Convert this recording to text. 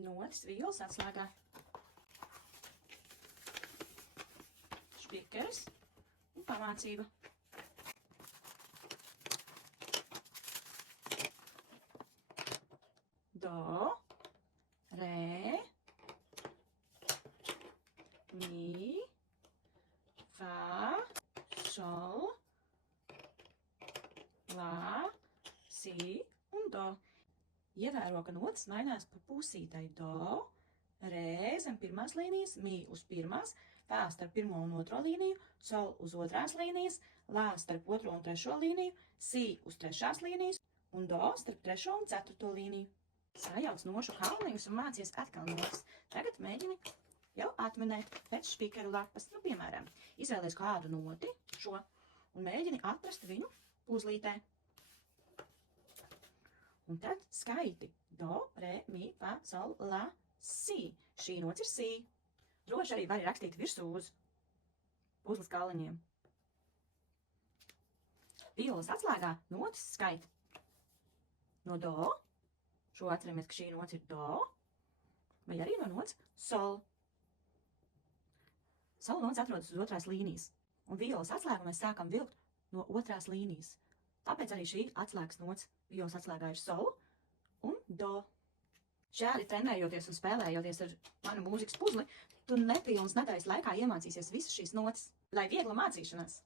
notis violas atslēgā. Špikeris un pamācība. Do, re, mi, fa, sol, la, si un do. Ievēro, ka notis mainās pa pusītai do, re zem pirmās līnijas, mi uz pirmās, fa starp pirmo un otro līniju, sol uz otrās līnijas, la starp otro un trešo līniju, si uz trešās līnijas un do starp trešo un ceturto līniju. Sajauc nošu kalniņus un mācies atkal notis. Tagad mēģini jau atminēt pēc špikeru lapas. Piemēram, izvēlies kādu noti, šo, un mēģini atrast viņu puzlītē. Un tad skaiti do, re, mi, fa, sol, la, si. Šī nots ir si. Droši arī vari rakstīt virsū uz puzles kalniņiem. Violas atslēgā notis skait no do. Šo atceramies, ka šī nots ir do, vai arī no nots sol. Sol nots atrodas uz otrās līnijas, un violas atslēgu mēs sākam vilkt no otrās līnijas. Tāpēc arī šī atslēgas nots violas atslēgā ir sol un do. Šādi trenējoties un spēlējoties ar manu mūzikas puzli, tu nepilnas nedēļas laikā iemācīsies visas šīs notis, lai viegla mācīšanās.